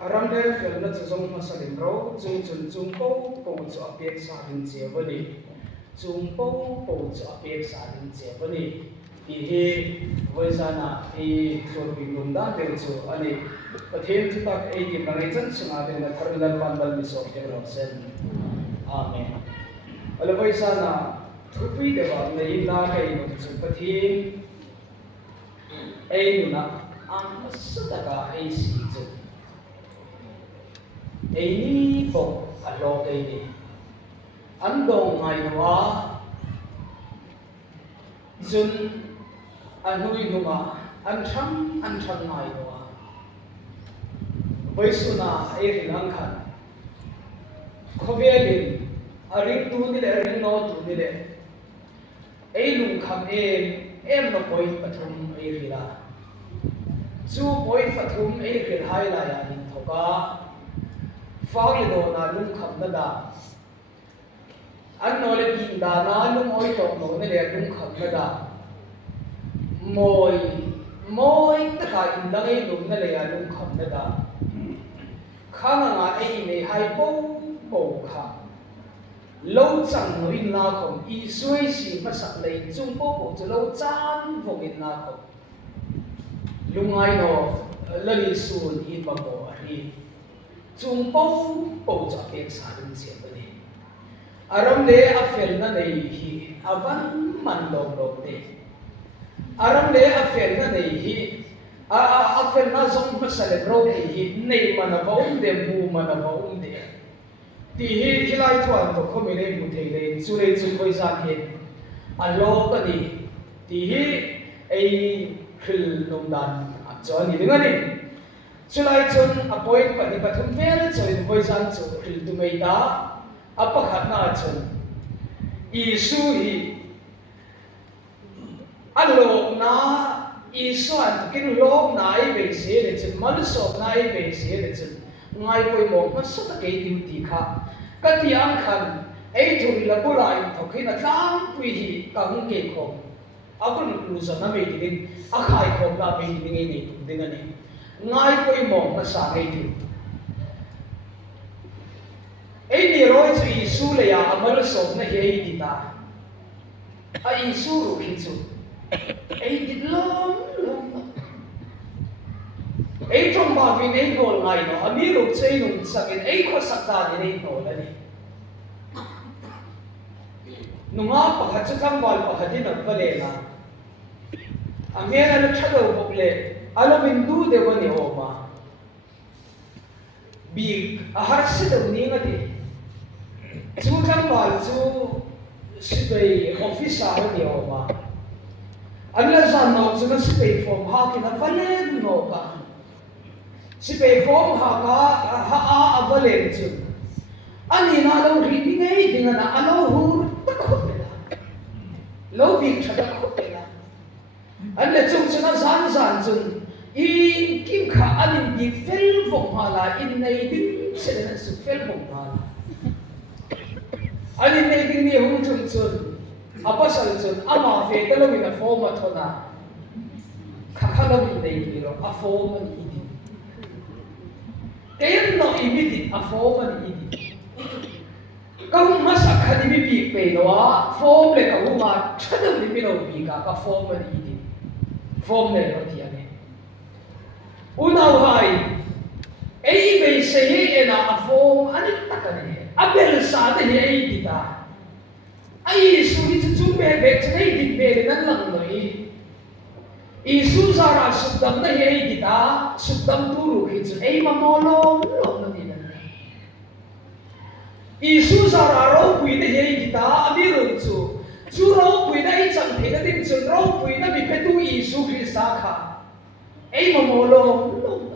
aram de fel na chung ma salim ro chung po chu apek sa rin che bani chung po chu apek sa rin che bani ti he voizana ti so bi lum da de chu ani pathen chu tak ei ki ngai chan chunga de na tharlan pandal mi so ke ro sen amen ala voizana thupi de ba nei na kai no chu pathen ei na ang sadaka ei si chu ei ni bo alo ei ni andong ngai wa jun anui numa an tham ngai wa voisuna ei rinang khan khovelin aring tu ni le ring no tu ni le ei lung kham em no poi pathum ei rila chu poi pathum ei ril hai la ya nin thoka fagi do na lung kham na da an no le kin da na lung oi to no ne le lung kham na da moi ta ka in dang ei lung na le ya lung kham na da khang nga ei ne hai po kha lâu chẳng nói in na không y suy si mà sẵn lấy chung po cho lâu chan vô in na không lung ai nó lần xuân in bằng bộ ari chung po cho cái sa đình chuyện bên này aram le afel na nei hi avan man lom te aram le afel na nei hi afel na zong ma celebrate hi nei mana vaum de bu mana vaum de ti hi khilai chuan to khomi nei mu thei le chu le chu koi san he alo ka ni ti hi ei khil nom dan a chon ni ngani chulai chun appoint pa ni pathum vel choi koi san chu khil tu mei da apa khat na chun isu hi alo na isuan kin lok na ai be se le chun mal so na ai be se le chun ngai koi mo ma sa ta ke duty kha ka ti ang khan ei thuri la bulai thokin a tlang pui hi ka hung ke khom akun lu sa na me din a khai khom la me din ngai ni din ani ngai koi mo ma sa ngai ti ei ni roi chu isu le ya amal so na he ei ti ta a isu ru hi chu ei ti lom ei trong ba vi nei gol ngai no ami ru chei nung sakin ei kho sakta ni nei no la ni nunga pakhat chu thang bal pakhat ni nak pale na amena na thado bokle alo bin du de wani oma bi ahar se de ni ngati chu thang bal chu sibei officer ni oma anla zan no chu na sibei form ha ki na valen no ka si pe form ha ka ha a valen chu ani na lo ri ni nei dinga na alo hur ta khot la lo bi thada khot la an le chung chuna zan chun in kim kha anin bi fel vom ha la in nei din se na su fel vom ha ani nei din ni hung chung chun apa sal chun ama fe ta lo min a form a thona kha lo min nei ki ro a form ani kayan no imiti a form ani idi kau masa khadi bi bi pe no a form le kau ma thadam ni lo bi ka form ani idi form ne ro ti ane unau hai ei be se he ena a form ani takane abel sa de he ei di ta ai su hi chu be be chei di be nan lang noi isu zara sudam na hei kita sudam turu hicu ei mamolong long na din isu zara ro pui na hei kita abiru chu ro pui na ei chang the na din chu ro pui na mi petu isu krista kha ei mamolong long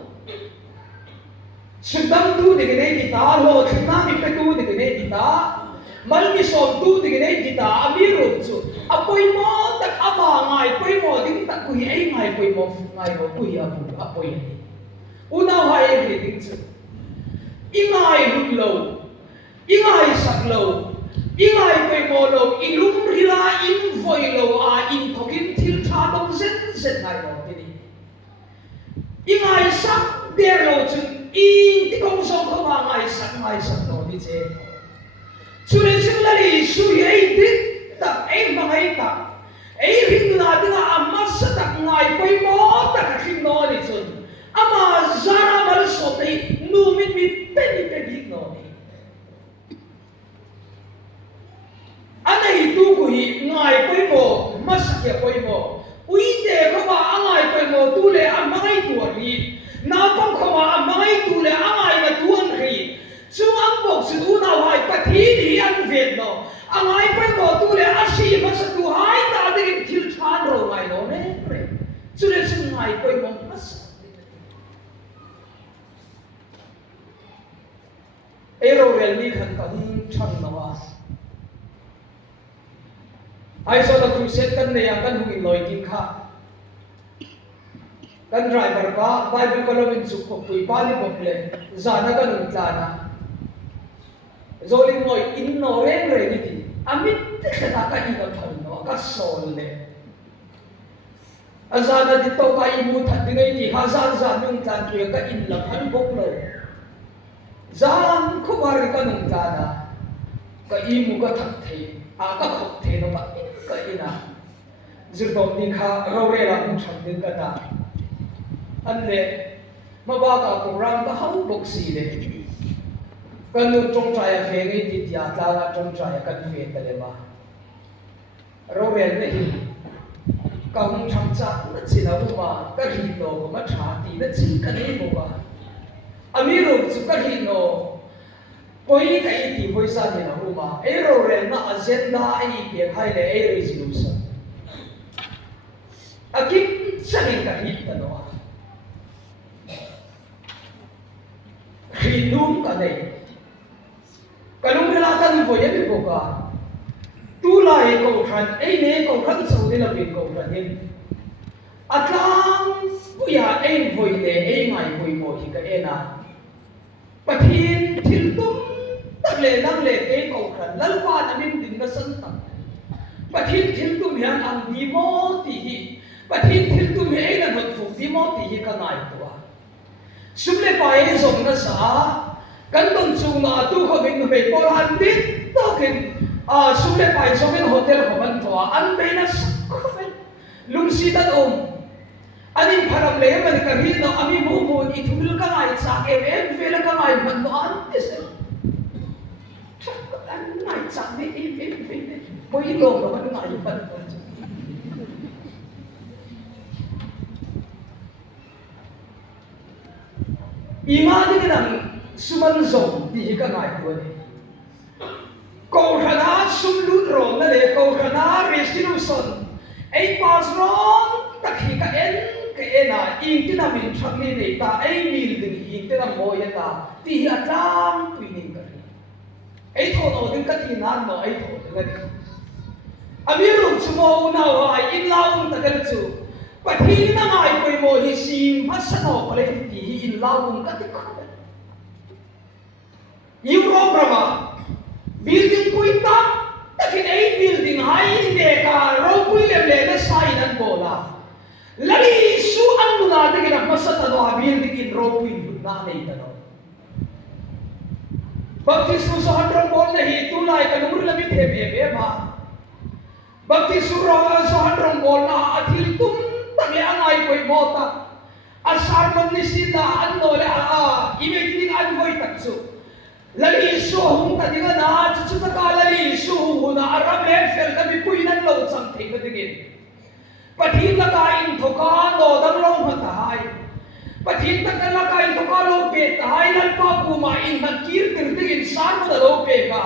sudam tu de nei kita lo thina mi petu de nei kita mal mi som tu de nei kita abiru chu apoi mo tak ama ngai poi mo ding tak ku hi ai ngai poi mo ngai mo ku hi apu apoi ni unau hai ri ding chu ingai lut lo ingai sak lo ingai poi mo lo ilum rila in voi lo a in thokin thil tha dong zen ngai lo ti ni ingai sak der lo chu công song không mà ngài sẵn đó đi chế chú lên chung là đi suy ấy đích tập ấy mà ấy tập ấy hình là tiếng amma sa tập ngài quay mó tập hình nó đi chun ama zara mal so đấy nu mit peni nó đi anh ấy tu của ngài quay mó mas kia quay mó uy để không mà ngài quay mó tu le amma ấy tu đi na pang không mà amma ấy tu le ngài là tu anh đi chúng anhบอกsự tu nào hay pathinni anh Việt nó anh ai quay mó tu le asi mas tu hay ta đi thiếu chan rồi ngài nó nè cho nên chúng ngài quay mó mas Aerovel ni khan kan chan nawa ai so la crusade kan ne yang kan hui loi king kha kan driver ba bible kolomin su ko pui pa ni bok le zana kan un tlana zoling noi in no reng re ni ti amit te khata ka i ka thon no ka sol le azana di to ka i mu that di ngai ti hazan yung tlan tu ka in la phan bok lo ZAN khowari ka nung tlana ka i mu ka thak the ka khok the no ka ina zirbom ni kha rore la hung tham din ka ta an le maba ka program ka hau bok si le kan nu trong trai fe ngai ti tia tla la trong trai kan fe ta le ma rore ne hi ka hung tham cha na chi na ma ka hi no ko ma tha ti na chi ka nei mo ba amiru chu ka hi no koi ka i ti voisa ni na uma ero re na agenda ai pe khai le ai resolution akip sanin ka hi ta no khilum ka nei kalum la kan vo ye ko ka tu lai ko khan ai ne ko khan so ni la bin ko khan ni atlang puya ai voi le ai ngai voi mo hi ka ena pathin thil tum tak le nang le ke ko khan lal pa na min din na san tak pathin thil tum hian ang di mo ti hi pathin thil tum he na hot fu di mo ti hi ka ngai tua sumle pa e zong na sa kan dong chu na tu ko bin be por han dit to ken sumle pa e zong in hotel ko man to an be na lung si dat aning pharam le man ka hi no ami mu mu I thul ka ngai cha em fel ka ngai man to an tis an ngai cha ni em boi lo ka man ngai pan imani nang suman zo di ka ngai to ni ko khana sum lut ro na le ko khana resolution ai pas ron tak hi ka en ke ena ing tina min thakni nei ta ai mil ding ing tina moya ta ti hi atlam puinin ka ai tho no ding ka ti nan no ai tho ding ani amiru chumo na wa in laung ta kan chu pathin na ngai koi mo hi sim hasano pale ti hi in laung ka ti kho euro brama building pui ta takin ai building hai ne ka ro pui le na sai nan bola lali su an na de na masata no building in ro pui na nei ta no bakti su so handrong bol nahi tu lai ka numur lami the be ma bakti su ro so handrong bol na athil tum tale angai koi mota asar man ni sita an no le ime ting an voi tak su lali su hung ta dinga na chu ta ka lali su hu na arab le fel ta bi pui nan lo chang thei ka dingin pathin la ka in thoka no dang long ha ta hai pathin ta ka la ka in thoka lo pe ta hai lan pa ku ma in man kir tir dingin san da lo pe ka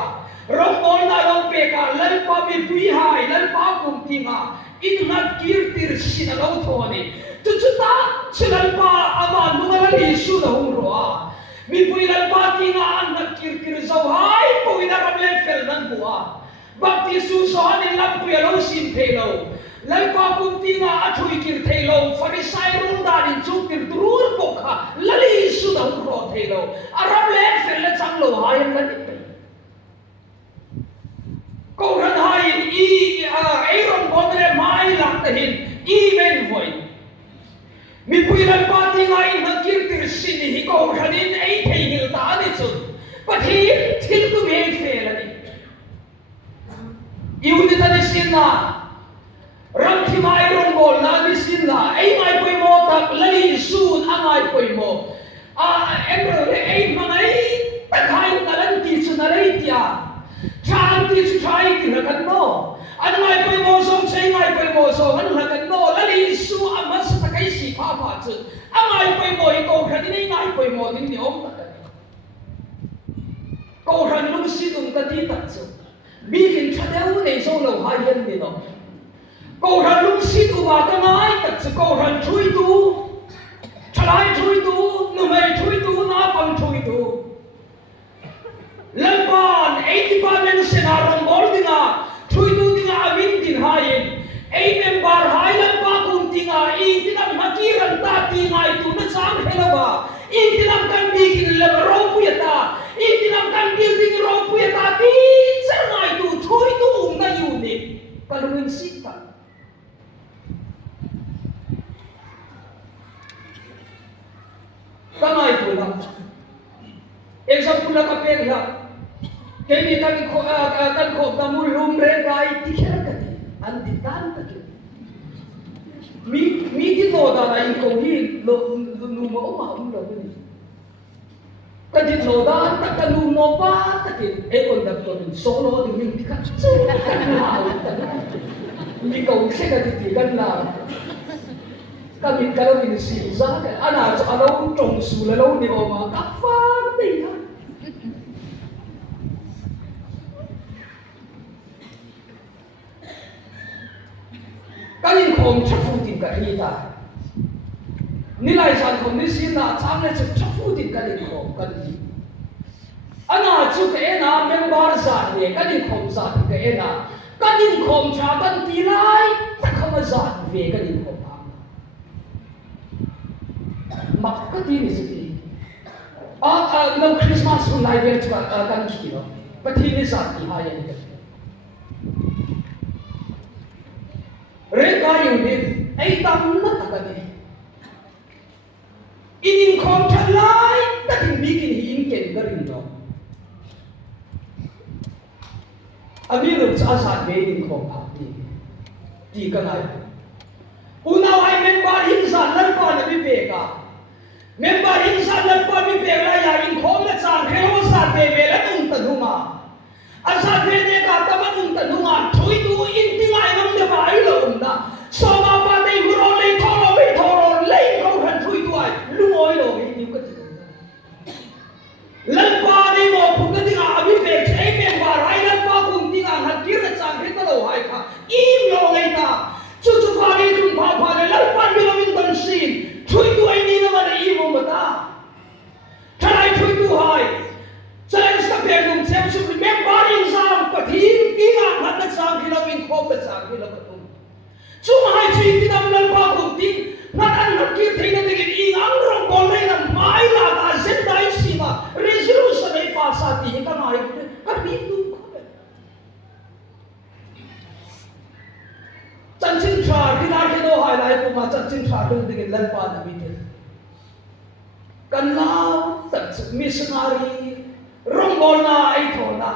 rong bol na lo pe ka lan pa bi pui hai lan pa kum tinga in na kir tir sin lo thoni chu ta chilan pa ama nu lali su da hung ro mi pui lan pa tinga an na kir tir zo hai pui na ram le fel nan bua bakti su so an lam pui lo sin the lo lan pa kum tinga a thui kir the lo farisai rung da din chu kir turur pokha lali su da hung ro the lo aram le fel le chang lo hai lan ni ko ran hai ai ron bon le mai lang ta hin I men voi mi pui lan pa tinga in na kir tir sin hi ko khanin ai thei hil ta na ram thi mai rong bol na ni sin na ai mai poi mo tak lali sun angai poi mo emro le ai mangai takhai talan ti su na rei tia chan ti su trai ti na kan no an mai poi mo song sei mai poi mo so an na kan no lali su amas takai si pa pa chu angai poi mo I ko khan ni ngai poi mo ni ni om tak ko khan lung si dum ta ti tak chu bi kin thadeu nei so lo hai yen ni no câu thần lúc xí tu bà ta nói thật sự câu thần chui tu thalai chui tu nụ mày chui tu na bằng chui tu lần ban 80% senarong bol dinga chui tu dinga amin din hain ai member hai lần ba cùng dinga I dinga makiran ta dinga tu na sam helawa I dinga kan bikin le ro puyata I dinga kan building ro puyata ti sangai tu chui tu na unit kalungin sita kamai tu lah. Example lah kapek lah. Kini kan ko tamu room rekai tikar kati. Anditan kati. Mi di to da lain ko ni lo mo ma lo ni. Kadi to da tak kan mo pa kati. Konduktor solo di min tikar. Mi ko se kati kan lah. Kami kalau ini sih, jangan anak kalau trồng sù là lâu ni mà cắt phá đi thôi. Cái gì không chấp phụ tình cái gì ta? Ni lại sang không ni xin là chăm lại chấp phụ tình cái gì không cái gì? Anak chú cái na member ZAN ni cái gì không ZAN cái na cái gì không cha cái gì lại tak không ZAN về cái gì không mặc cái tin gì vậy? Lâu Christmas cũng lại về cho căn kỳ đó, cái tin này sao thì hay vậy? Rồi cái gì vậy? Ai tâm nó ta cái gì? INKHAWMPUI THALAI, ta tin bikin INKHAWMPUI cái gì đó? Abi rồi sao sao về INKHAWMPUI đi cái này? Unaw ay member hinsan lan pa na bibeka. Member hinsan lan pa bibeka ya INKHAWMPUI na sang kaya sa bebe la tung tanunga. Ang sa bebe ka taman tung tanunga chui tu inti ngay ng nabai lo na. So ma pa tay muro lay thoro lay ko han chui tu ay lumoy lo hindi ko tin. Lan pa ni mo pung ka tinga abi be ay member ay lan pa kung tinga hakir na sang kita lo hay ka. In lo ngay ta. Cucu pagi jumpa pada lepas bilang bensin, cui tu ini nama ibu mata. Thalai cui tu hai, saya sekarang belum siap sudah member insan patin tiga mana sang bilang INKHAWMPUI sang bilang betul. Cuma hai cui tidak melampau kunting, natan nakir tidak dengan ingang rong boleh na mai laga zendai sima resolusi dari pasati kita mai itu. Chân chính trả cái này cái đó hay lại cũng mà chân chính trả được những lần qua là bị thế. Cần lao tận sự missionary rong bol na ai thổ na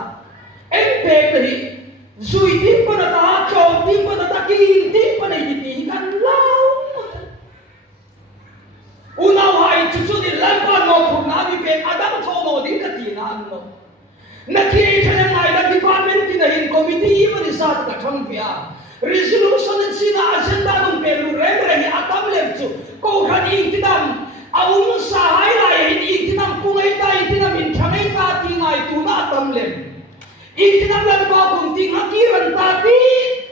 em bèn này duy tiếp bên ta tròn tiếp bên ta kinh tiếp bên này thì cần lao. Unaw hay chú chú đi lần qua nó cũng na bị bèn adam thô nó đến cái gì na nó. Nakiri cho nên này là department thì là in committee mà đi sát cả trong việc. Resolution sina agenda ng pelu remre atam lemchu ko khan intinam aung sa highlight intinam pungai ta intinam inthamai ta tingai tu na atam lem intinam lan ba kung ting hakiran ta ti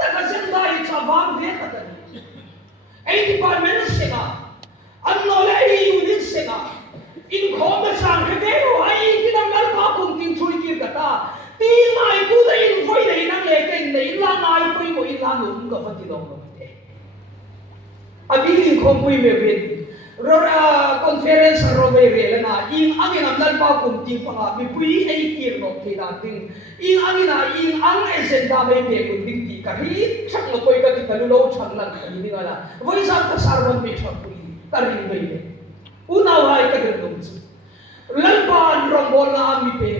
ta agenda I chavang ve ta ai department sina anno la unit sina INKHAWMPUI sang ke ho ai intinam lan ba kung ting chui kir kata tingai tu da in voi nei nang le kai nei la nai poi mo in la nu ka phati dong lo te abi INKHAWMPUI me ven ro conference ro ve re na in angin am dal pa kum ti pa mi pui ai kir no te da ting in angina in ang agenda me be kun ding ti ka ri chak lo koi ka ti ka lu lo chang lan ka ni ngala voi sa ka sarwan me chak pui ka ring ve le unaw hai ka dum chu lan pan rong bol na mi pe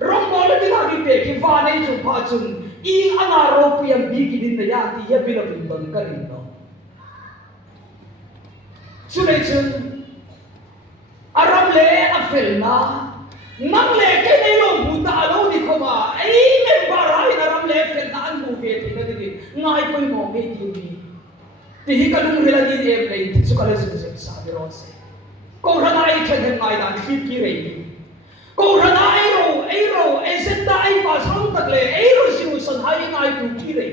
rong bol di lagi pe ki va nei chu pa chun ing angaro piyang biginin na yati ya binabindon ka rin no. Sunay chun, aram le afel na, nang le kay na yung buta alaw ni kuma, ay may baray na aram le afel na ang bufet, ngay po yung mga TV. Tihi ka nung hila din airplane, titso ka lang sa Rose. Kung ranay ka ng ngay na, kikiray. Kung ranay ro, esenta ay pasang tagle, ro sinusan hay ngay kikiray.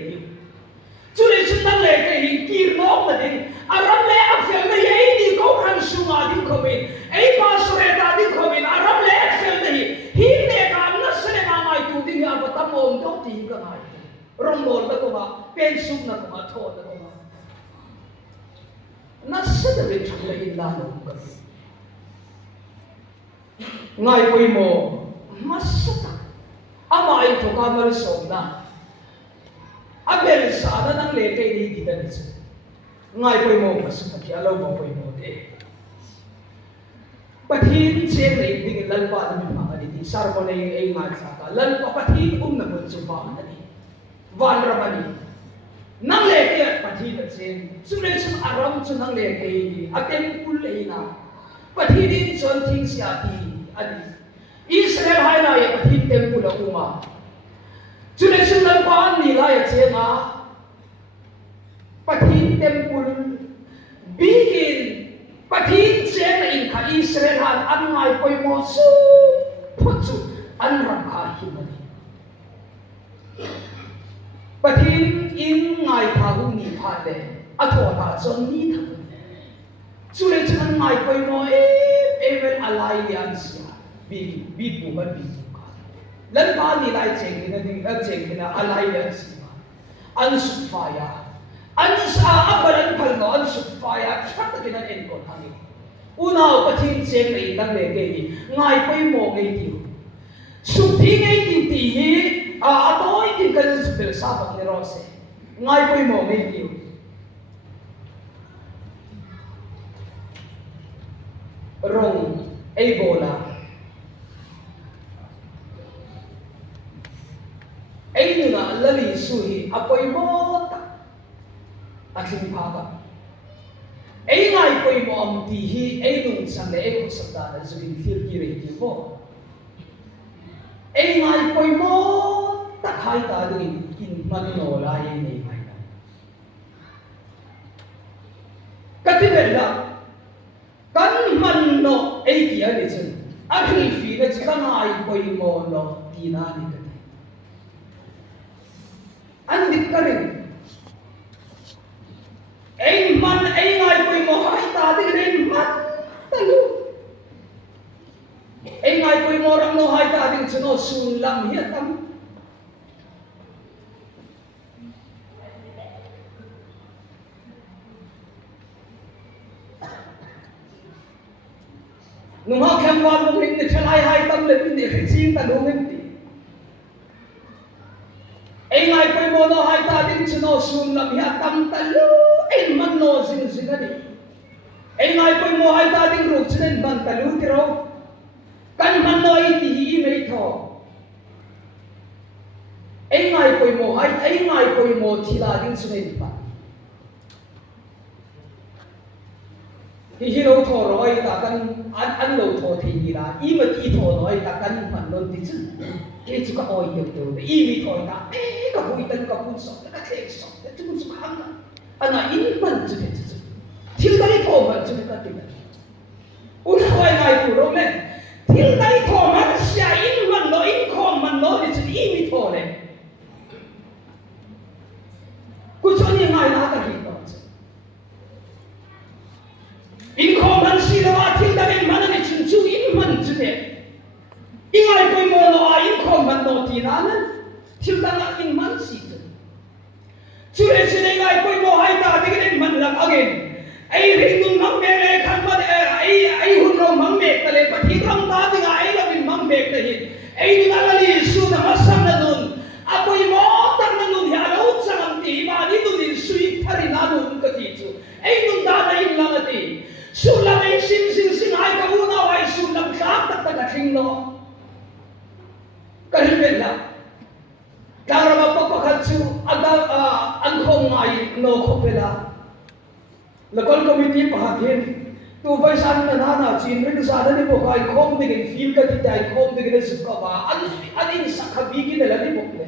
Sunay chun nang le kay kirno na din, aram le afel na yay di kung hansunga din kami, ay pasureta din kami, aram le afel na hindi ka na sa ngay tuting abatamong daw tihi ka ngay. Rombol na kuma, pensum na kuma, to na kuma. Nasa na rin siyang lain-lalong kami. Ngay po'y mo, masata. Ama ito kamalsong na. Abel sana ng lekay ni Dita Nitsa. Ngay po'y mo, masata. Kialaw mo po'y mo, Pathin siya na ibigin lalpa namin mga niti. Sarmo na yung ay magsaka. Lalpa pathin naman sumpang na niti. Van Ramani. Nang lekay at pathin at siya. Sunod sa aram sa nang lekay ni. At yung kulay na. Pathinin son ting siya ti. Adi. Israel hay na yung pathin temple na uma. Sunod sa lalpaan nila at siya nga. Pathin temple. Bigin. Pathin siya na inka Israel han. Ano nga ipo'y mo su. Putsu. Anram kahimali. Pathin in ngay tahong ni pale, ato ta son ni tahong. Sulit sa ngay ko'y mo even allian siya, bibu man bibu ka. Lan ba nila cheng na allian siya, ansufaya, ansa abalan palno ansufaya, tsaka kinan enkon hangin. Unaw pathin cheng na itang legay, ngay ko'y mo ngay tiyo. Suti ngay tintihi, ato itin ka sa filosofat ni Rose. Ngay po'y mo, may tiyo. Rong, ay bola. Ay nyo na, lali, suhi, apo'y mo, at limpaka. Ay ngay po'y mo ang tihi, ay nung isang leeg ko sa dana, suhin fil-kiriti mo. Ay ngay po'y mo, takhay tayo mannola yung naimay na. Katibela, kan manno ay diyan ito. Ang hilfi na siya nga ay po'y mo no, tinani ka din. Andik ka rin. Ay man, ay ngay po'y mo, ay tayo rin man, talo. Ay ngay po'y mo rang no, ay tayo rin sulang hiyatam. Nung hakam mo rin na chalay tam lepin di kacing talungin ti. Ay ngay po'y mo no hay tating sinusulam hiyatam talo ay man no sinusigani. Ay ngay po'y mo hay tating ruksunin man talo tiraw. Kan man no ay tihiin na ito. Ay ngay po'y mo tilading sunin pa. Hihiraw toro ay takan anlo to tihira imat ito no ay takan manon titsu kaya ka oy yun imi to ta kabuitan ka punso nakakekso titsu ka hanga ana inman tsu titsu tilday to man tsu ka tingnan una ay ngay turo men tilday to man siya inman no inkom man no titsu imi to ne kucho ni ngay nakakita 인컴만 시로와 팅다는 만원의 춘추 인만 주대 ingay po'y mono a inkomman no tinanan 팅다가 인만 시드 주레시네 ingay po'y mo hay tatigin man lang agin ay ringun mangmele kanman ay hunro mangmek tali patigrang tating ay labin mangmek tahin ay ningalali su na masam na nun apo'y mo tang na nun hialaut sa ngamti imani nun din suik tarin na nun katitsu ay nun dadayin lang ati sulam ay sing ay kaunaw ay sulam ka tatagating no. Kahilbel lang. Kaya mapapaka chu ada ankhong ngai no khopela local committee pahathin tu vai san na chin ring sa na ni bo kai khom ding feel ka ti dai khom ding su ka ba an in sakhabi ki la ni bok le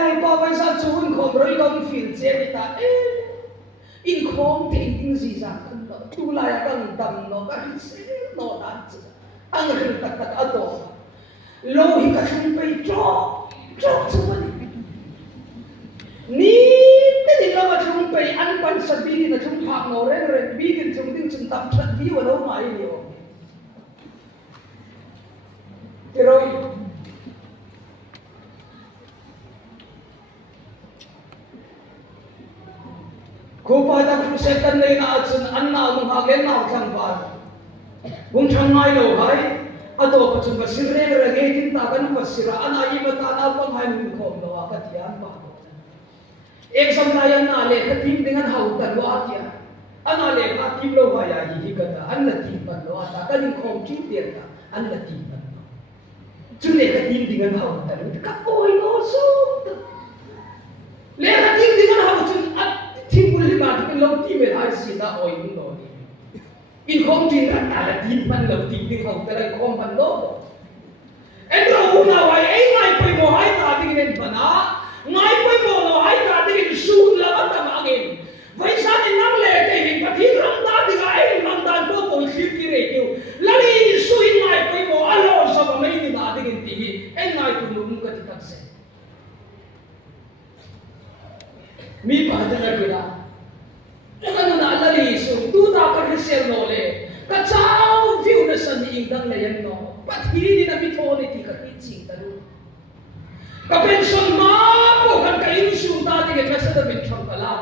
rul pa vai san chu in khom roi kam feel che ni ta in khom thing gì ra kan no tu la ya kan dam no ka se no dan chu ang ri tak tak ato lo hi ka chung pai cho chu ni te din la ma chung pai an pan sa bi na chung phak no re bi din chung ding chung tam that vi wa lo mai ni o pero ko pa da ku se kan nei na chun an na mong ha gen na thang ba bung thang ngai lo hai ato pa chung ba sir re re ge tin ta kan pa sira ana I ma ta na pang hai min khom no ka tian ba exam na yan na le ka tim dengan hau ta lo atia ana le ka tim lo ba ya hi ka ta an na tim pa lo ata ka ning khom chi tian ta an na tim pa chu le ka tim dengan hau ta lo ka oi no so le ka tim dengan hau chu tim pun lima tu lo tim me hai si ta oi mun lo in khom tin ra ta la tim pan lo tim ding hau ta lai khom pan lo endro una wai ai ngai poi mo hai ta ding nen pana ngai poi mo no hai ta ding sun la ba ta ma gen vai sa ni nam le te hin pathi ram ta ding ai nam dan ko ko khir ki re tu lali su in ngai poi mo alo sa ba mai ni ma ding ti hi ai ngai tu lu mu ka ti tak se mi pa ta na gina ano na lali su tu ta ka sel no le ka chao view na san ni ing dang le yan no pathi ni na mi tho ni ti ka ti ching ta lu ka pension ma po kan ka in su ta ti ke sa da min thang kala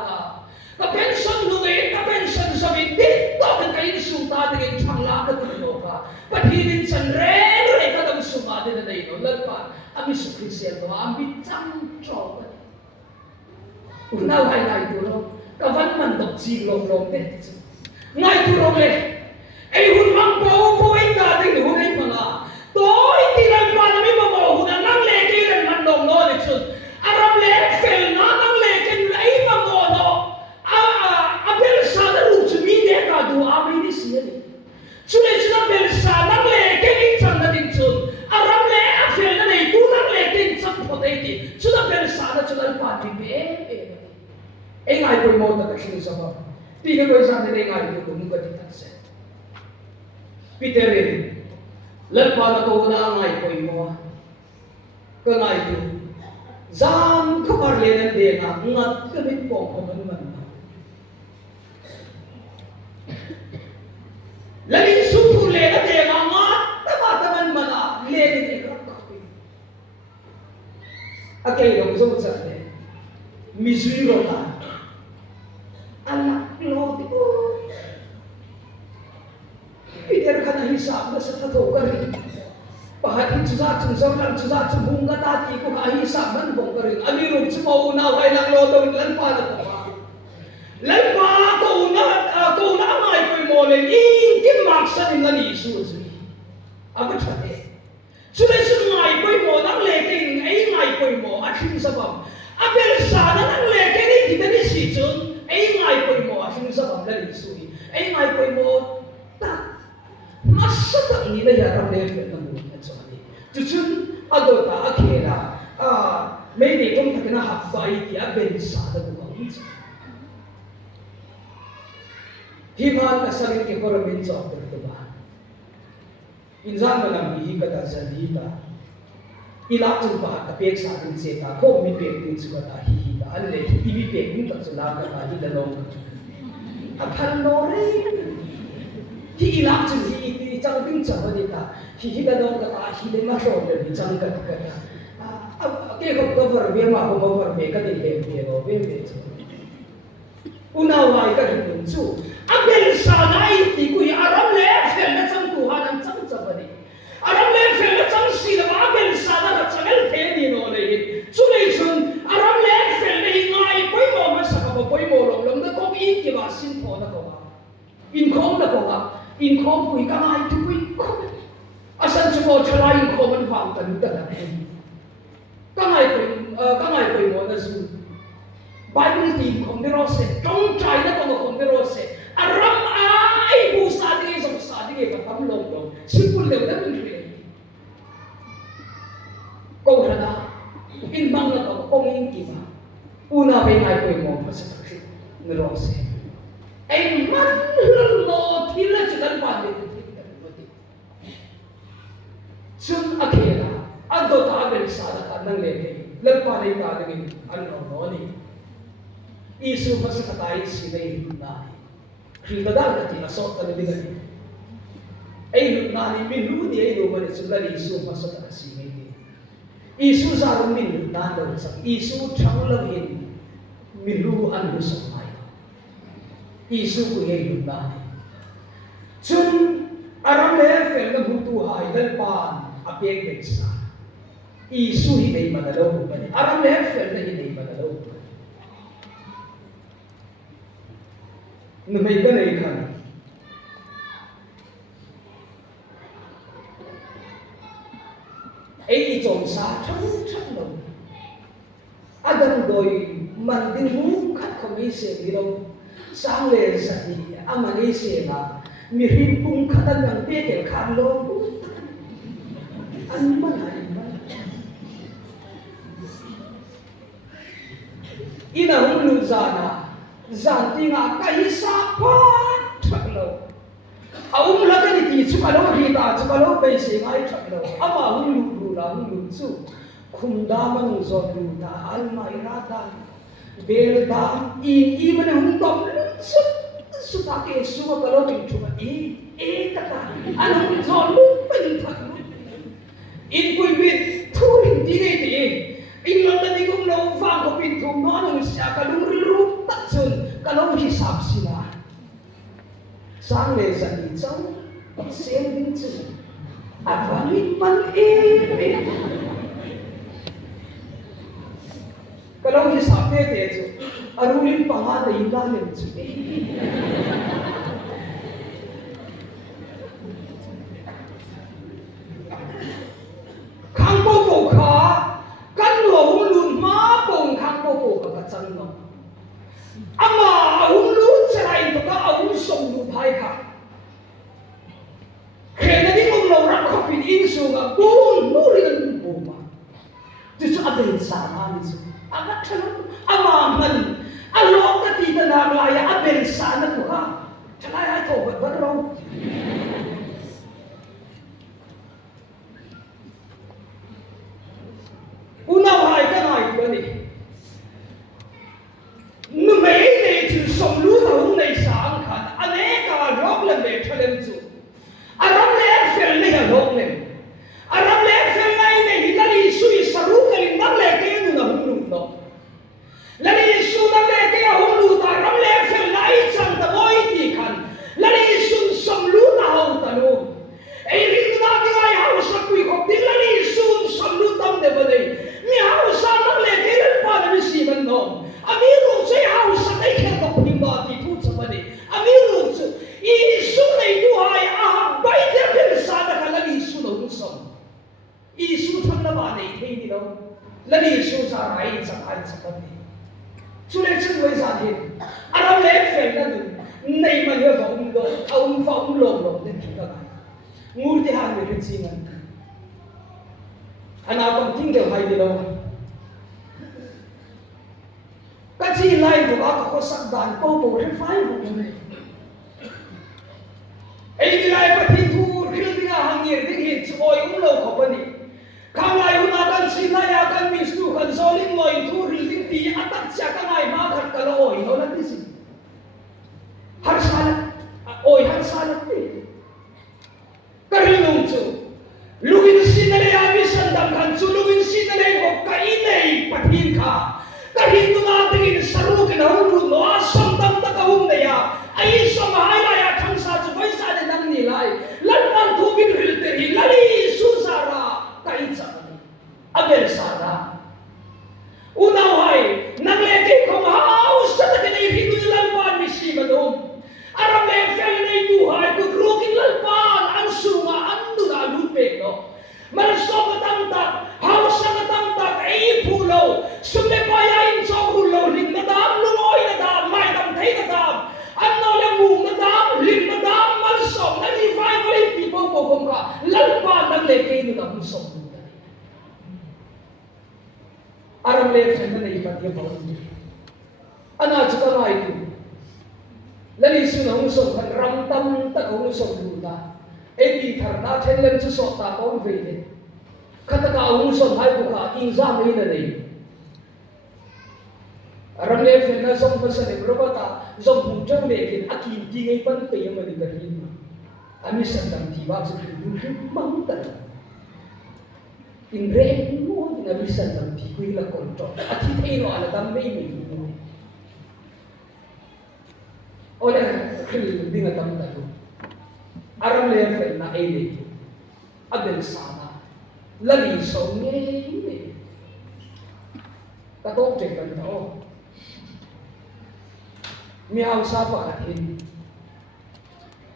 ka pension nu e ka pension sa mi ti to kan ka in su ta ti ke thang la ka tu no ka pathi din san re ka dam su ma de na dai no lal pa ami su krisel no ami chang cho una hai nai tu lo ka van man dok chi lom lom te ngai tu ro le ai hun mang po ai ta ding hun ai ma tôi thì làm qua nó mới mà mồ hụt năng lệ cái lần mặt đồng nó để chun aram lệ phèn nó năng lệ cái lấy mà mồ nó bên sa nó lụt chun mi để cả đồ ami đi xí đi chun lấy chun bên sa năng lệ cái đi chân nó định chun aram lệ phèn nó này tu năng lệ cái chân phật ấy đi chun bên sa nó chun ăn pan đi bé ấy ngay bồi mồ ta cái gì sao thì cái bồi sa này ngay bồi đúng cái gì thật sự Peter lần qua nó câu na ngay bồi mồ cái ngay tu ZAN không phải lên đến ngặt ngặt cái biết bỏng của mình lần đi sụp thu lên đến để ngặt ta mình mà lên đến để rắc cái đồng số sao đấy misui rồi ta anak lo tu Peter kana hisab na sa tato kari pahatin suza chung bung ka tati ko ka hisab man bong kari ani rum chu mau na wai lang lo to lan pa na ko na mai ko mo le in kim mak sa ni ngani su su aba thate sule su ngai ko mo nang le ke ai ngai ko mo a thin sa bam abel sa na nang le ke ni ti ni si chun ai ngai ko mo a thin sa bam la ni su ai ngai ko mo ta masa tak ni la ya ram le fe na mu na so ni chuchun adota akhela me ni tong takna ha bai ti abel sa da ko ni himan ka sarin ke koramin sa to ba insan malam hi ka da zalita ilak chung pa ka pek sa din se ta ko mi pek din su ta hi ta an le hi mi pek din ta sala ka ta hi da long a phan no re hi ilak chung hi chang ding cha ba ta hi da long ka ta hi le ma ro le bi chang ka ka ke ko ver be ma ko ver be ka din le ke ro be be una wai ka din chu abel sa nai ti ku aram le fel na chang tu ha nan chang cha ba ni aram le fel na chang si na abel sa na chang el the ni no le chu le chun aram le fel le ngai poi mo ma sa ka poi mo long long na ko i ki ba sin tho na ko ba in khom na ko ba in khom pui ka ngai tu pui ko asan chu mo thalai in khom an wang ta ni ta na các ngài quỳ môn là dù Bible team không biết rồi sẽ trong trái nó không biết rồi sẽ aram ai bu sa đi trong sa đi cái tấm lòng đó simple đều đã mình thấy câu ra đó in mang là công in kì mà una bên ngài quỳ môn mà sẽ thực hiện rồi sẽ anh mắt lo thì là chỉ cần bàn được chung akhira ado ta ben sa da nang le ke lalpa nei ta de an no ni isu masakatai si nei na khi da dal ka ti na so ta de ga ni ai na ni min lu ni ai do ma ni su la ni isu masakata si nei ni isu za ru min na do sa isu thang la hin min lu an lu sa mai isu ku ye lu na ni chung aram le fel na bu tu hai dal pan apek beksa isu hi nei madalo bani aram le fel na hi nei madalo nu mai ka nei khan ai chom sa thang lo adam doi man din hu khat khami se ni lo sang le sa ni amani se na mi rim pung khatan yang pe ke khan lo anh mà ina hum lu zana zanti nga kai sa pat thaklo aum la ka ni ti chu ka lo ri ta chu ka lo pe se ngai thaklo ama hum lu la hum lu chu khum da man zo lu ta al mai ra ta bel da i man hum dom lu su ta ke su ka lo ti chu e ta ka an hum zo lu pen thaklo in kui bit thu in di nei ti in lam na ni gum lo fa ko pin thu no no sia ka lu ru ta chun ka lo hi sap sila sang le sa ni chang sem din chu a va ni man e ka lo hi sap te chu arulin pa nga dei la le chu khang po po kha kan lo hum lun ma pong khang po po ka chang no ama hum lu chai to ka hum som lu phai kha khen ni hum lo ra kho pin in su ga bu nu ri kan bu ma chu chu aben sa na ni chu aga thal ama man a lo ka ti ta na la ya aben sa na ku ha chalai ai tho ba ro unau hai ka ngai ko ni nu mei nei chu som lu na hung nei sang khan ane ka rok le me thalem chu aram le fel ni ha rok le aram le fel nai nei hilali sui saru ka lin nak le ke nu na hung lu no lali su nak le ke hung lu ta ram le fel nai chang ta boy ti khan lali sun som lu na hau ta lu ei ring na ki ai hau sa kui khop tin lali sun som lu tam de ba nei mi hau sa nak le ke len pa na mi si man no ami ru che hau sa dai khen to pin ba ti thu cha ba ni ami ru chu i su nei du hai a ha bai de pin sa da ka lali su no du som i su tham na ba nei thei ni lo lali su sa rai cha ai cha ba ni chu le chen wei sa thi aram le fe na du nei ma ye va um do aum fa um lo lo de chu da ngur te han me chi ngan ana kom ting de hai ni lo ka chi lai bu ka ko sak dan po po ri fai bu ni ei ni lai pa thi thu ril ni nga hang yer ding hin chu oi lo ko pa ni khang lai hu na kan si na ya kan mi stu kan zoling loi thu ril ding ti atak cha ka ngai ma khat ka lo oi ho na ti si har sala oi har sala ti ka ri lung chu lugin si na le ami san dam kan chu lugin si na le ko ka i nei pathin kha ka hin tu na tingin saru ke na hu no asam dam ta ka hum ne ya ai som hai la ya thang sa chu vai sa de dam ni lai lan pan thu bin ril te ri lali su sa ra kai cha ni abel sa ra unau hai nang le ke khom hau sa ta ke nei hi tu lan pan mi si ma dom aram le fel nei tu hai ku rokin lan pan an su ma an du na lu pe no mal so ka tam ta hau sa ka tam ta ei ka lalpa nang le ke nu na som nu ta aram le fen na nei pa dia ba ni ana chu ka ngai tu lani su na hung som kan ram tam ta hung som nu ta e ti thar na then len chu so ta kon ve ne khata ka hung som hai bu ka ing za mai na nei aram le fen na som pa sa ne robata som bu chang le kin akin ti ngai pan pe yam ni ka rin ami san dam ti ba chu du mang ta in re mo na bi san dam ti kui la kon to ati thei no ala dam mei mi ola khil dinga tam ta tu aram le fen na ai le abel sana lali so nge ne ta tok che kan to mi hau sa pa ka hin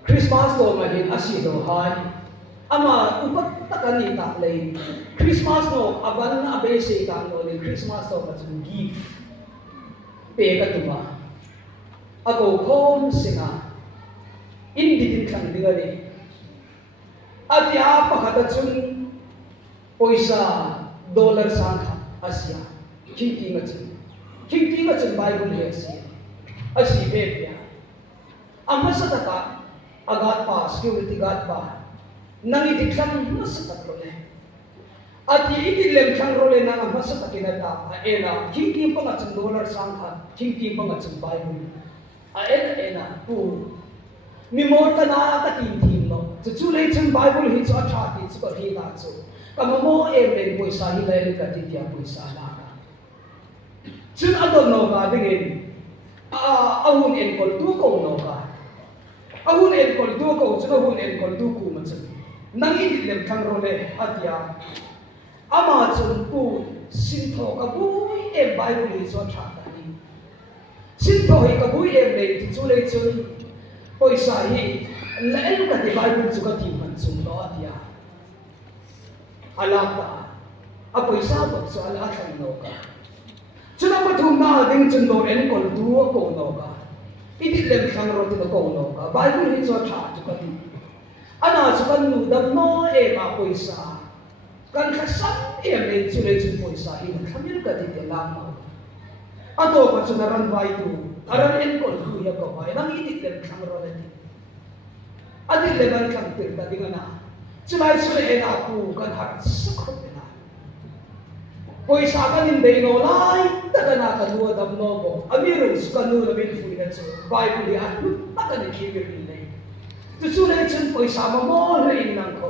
Christmas do ma hin asi do hai ama upat takani ta le Christmas no aban abe se ta no le Christmas do ma chung gift pe ka tu ma ako khom singa indidin khang dinga le atia pa khata chung poisa dollar sangkha asia kinti ma chung bible le asia asi pe ya amma satata agat pa security guard pa nang itiklang masatak ro le ati itilem khang ro le nang masatak kinata ena kinti pa chung dollar sangkha kinti pa chung bible ena pu mi mor ka na ka tin tin no chu le chung bible hi chu tha ti chu ko hi na chu ka mo em len poisa hi le ka ti dia poisa na ka chun adon no ka dingin ahun en kol tu ko no ka ahun en kol tu ko chu ahun en kol tu ku ma chu nang i lem thang ro le atia ama chun pu sin tho ka bui em bible hi chu tha ta ni sin tho hi ka bui em le ti chu le chun poisa hi le ka ti bible chu ka ti man chu lo atia alata a poisa bo chu ala thang no ka chuna pathum na ding chun do en kol du ko no ka idit lem thang ro ti ko no ka bible hi chu tha chu ka ti ana chu kan nu dam no e ma poisa kan kha sam e me chu le chu poisa hi khamil ka ti te la ma ato pa chu na ran vai tu aran en kol du ya ko vai nang idit lem thang ro le ti adit le ban thang tir ta ding na chu lai chu le na ku kan har sakho na poisa kan in dei no lai ta na ka nu dam no ko amiru su kan nu na bin fu na chu bible ya ta ka ni ki ge ni tu chu le chen poisa ma mo le in nang ko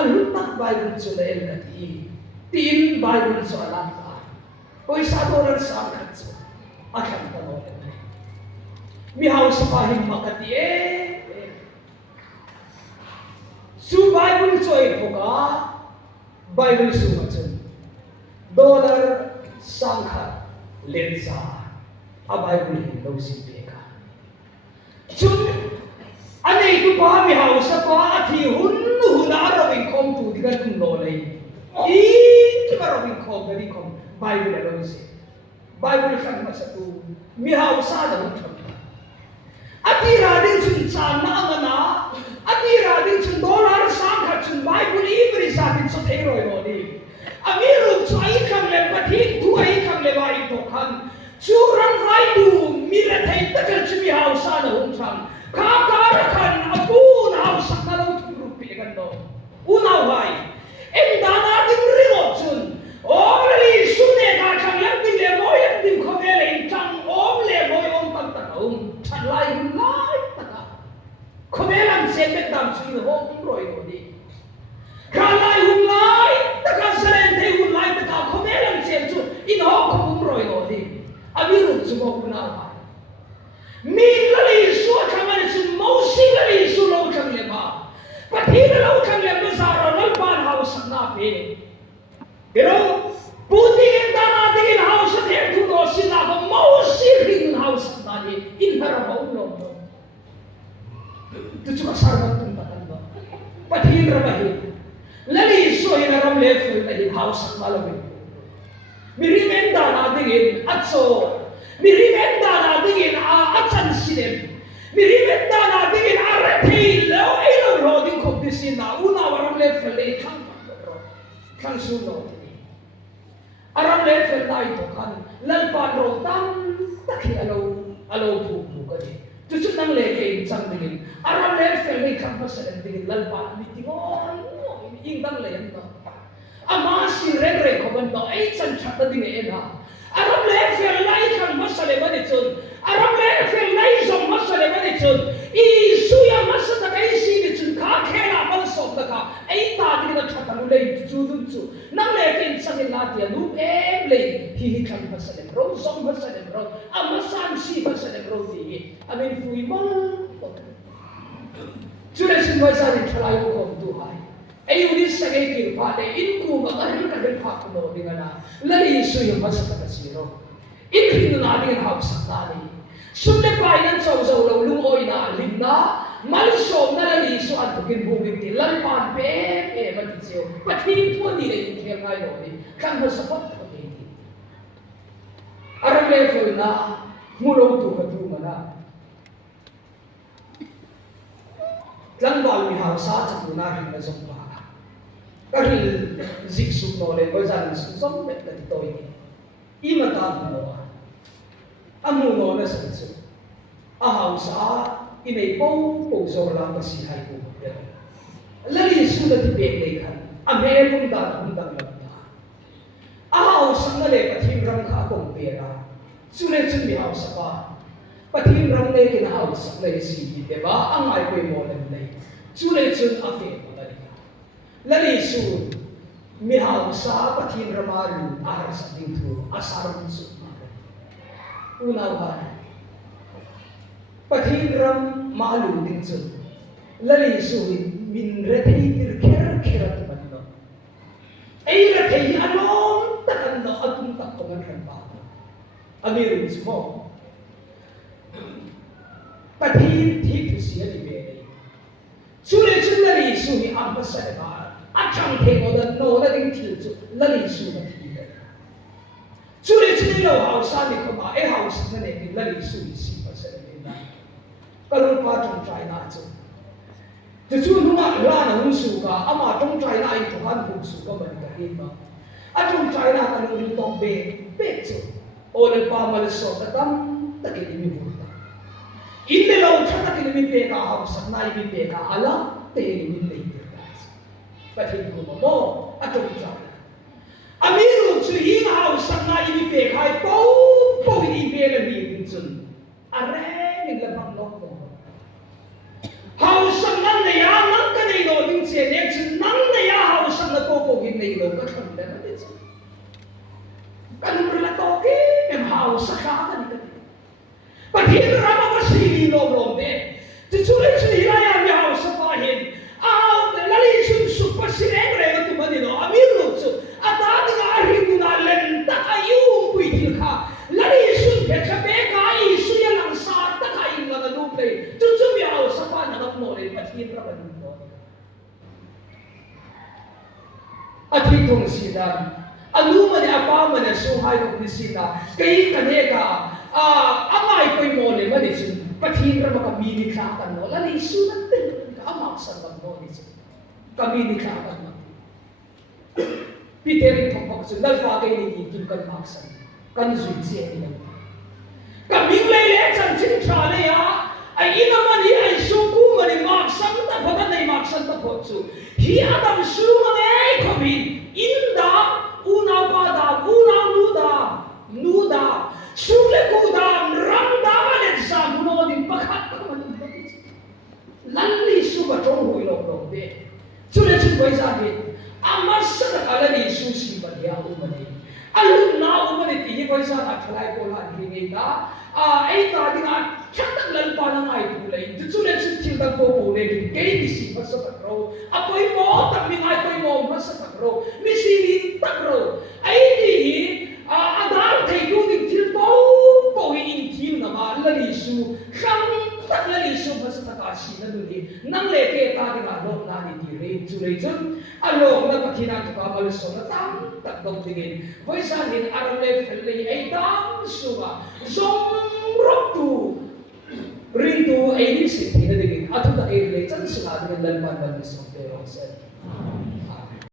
alut tak bible chu le en ka ti tin bible chu ala ta poisa do ran sa ka chu a kham ta no mi hau sa pa him ma ka ti su bible chu e ko ka bible su ma chen dollar sangkha lensa a bible hi lo si pe ka chun anei tu pa mi hau sa pa athi hun ara win khom tu diga tun lo lei I tu ara win khom beri khom bible lo si bible khan ma sa tu mi hau sa da mun tham ati ra din chun chan na angana ati ra din chun dollar sangkha chun bible I bri sa din so thei roi lo ni amiru chu ai kham le pathin tu ai kham le vai to khan chu ran vai tu mi re thei ta chal chu mi hau sa na hum thang kha ka ra khan apu na hau sa na lo thu ru pi kan do u na vai em da na ding ri lo chun om le su ne ka kham lam ding le mo yam ding kho ve le chang om le mo om tam ta chan lai hum lai ta ka kho ve lam se me dam chu ho kum roi no ni Kalai hulai, takkan serente hulai takkan komelan sensu, ino kumroy odi. Abiru semua punah. Milali su kaman su mosi lali su lo kang lema. Pathina lo kang lema zara nalpan house na pe. Pero puti indana digin house the tu do sila ko mosi ring house na ni inhara baulo. Tu cuma sarbat tumbatan ba. Pathina bahi. Lali so hinaram level na in house malawi. Mirimenda na dingin atso. Mirimenda na dingin atsan sinem. Mirimenda na dingin arete lo ilo roding competition na una wala le fel le thang ro thang su no aram le fel lai to kan lal pa ro tam takhi alo pu ka ni chu chu nang le ke chang ding aram le fel le kham pa sa ding lal pa ni ti ngoi ing dang le no ama si re ko ban no ai chan chat ding e na aram le fel lai kham ma sa le ba ni chun aram le fel lai zong ma sa le ba ni chun I su ya ma sa ta kai si ni chun kha khela bal som da ka ai ta di ga chat lu le chu du chu nang le ken sang la ti lu em le hi kham ma sa le ro zong ma sa le ro ama san si ma sa le ro ti amen fui ma chu le sin ma sa ni thalai ko tu hai ai u ni sa kai ki pa de in ku ma ka hin ka den pha ko no ding na la li su ya ma sa ta si ro in hin na ni ha sa ta ni sum le pai nan chau chau lo lu oi na lim na mal som na la li su an to kin bu kin ti lan pan pe e ma ti cheu pa thi thua ni le in khem ngai lo ni kan ma sa pat ko ni aram le fu na mu ro tu ka tu ma na tlang wal mi ha sa cha tu na hin na zong ba ka ri zik su no le ko zan su zong bet la ti toi ni I ma ta mo amu no na sa su a hau sa I nei po zo la ma si hai ko de la li su da ti be le khan a me lum da hum dang la na a hau sa na le pa thim ram kha kong pe ra su le chun mi hau sa ba pa thim ram le kin hau sa le si bi de ba ang ai ko mo le le su le chun a fe ma la ni la li su mi hau sa pa thim ram a lu a har sa ding thu a sa ram su unaw ba pathin ram malu din chu lali su min re thei tir kher man no ai re thei anom takan no atum tak ko man ran ba amiru mo pathin thi tu sia di be chu le chu lali su hi am pa sa ba a chang the ko da no da ding thil chu lali su ba thi chu le chu lo hau sa ni ko ba e hau sa ne ni lali su si pa sa ni na kalun pa trong trai na chu chu nu ma la na hu su ka ama trong trai na I to han hu su ka ban ka hin ma a trong trai na ka nu tong be chu o le pa ma le so ta tam ta ke ni mu ta in le lo tha ta ke ni pe ka hau sa na I pe ka ala te ni le ta pa thi ko mo a trong trai amiru chu hing hau sang na I pe khai po I be le bi tin chun are ni la bang lo ko hau sang nan ne ya nan ka nei lo ding che ne chun nan ne ya hau sang na to po hin nei lo ka thon le na chu kan ru la to ke em hau sa kha ka ni ka pa thi ra ma ka si ni lo lo de chu le chu hi la ya mi hau sa pa hin au la li sun su pa si re re tu ma ni lo amiru chu ata ni ga ri tu na len ta ka yu pui thil kha lari sun pe kha be ka I su ya lang sa ta ka in la nu play chu chu mi au sa pa na no le pa thi ra ba ni no a thi thong si da anu ma ne apa ma ne su hai ko ni si da kai ka ne ka a mai koi mo le ma ni sun pa thi ra ma ka mi ni kha ta no lari su na te ka ma sa ba no ni ka mi ni kha ta ma Peter thong phok chu lal fa ke ni kim kan mak san kan zui che ni ka ming le le chan chin tha le ya ai ina ma ni ai su ku ma ni mak san ta pha nei mak san ta pho chu hi adam su ma ne ko bi in da una pa da una nu da su le ku da ram da ma le sa mu no din pa khat ko ma ni lan li su ba tong hui lo lo de chu le chu koi sa ni amasa ka ala ni su si ba ya u ma ni alun na u ma ni ti koi sa na thalai ko la ni ngai ta ai ta ding a chat lan pa na ngai tu le chu le chu thil da ko po le ki ke ni si ba sa ta ro a koi mo ta mi ngai koi mo ma sa ta ro mi si ni ta ro ai ni a dal thai du ni thil po hi in thil na ma la ni su khang tak la ni su ba sa ta ka si na du ni nang le ke ta ding a lo na ni ti re chu le chun along na pathina to ka mal so na tam tak dong tingin hoi san hin aram le fel le ai dam su ba zong rok tu ring tu ai ni si thi na ding atu ta ai le chân sinh admin lan man ban misong pero sen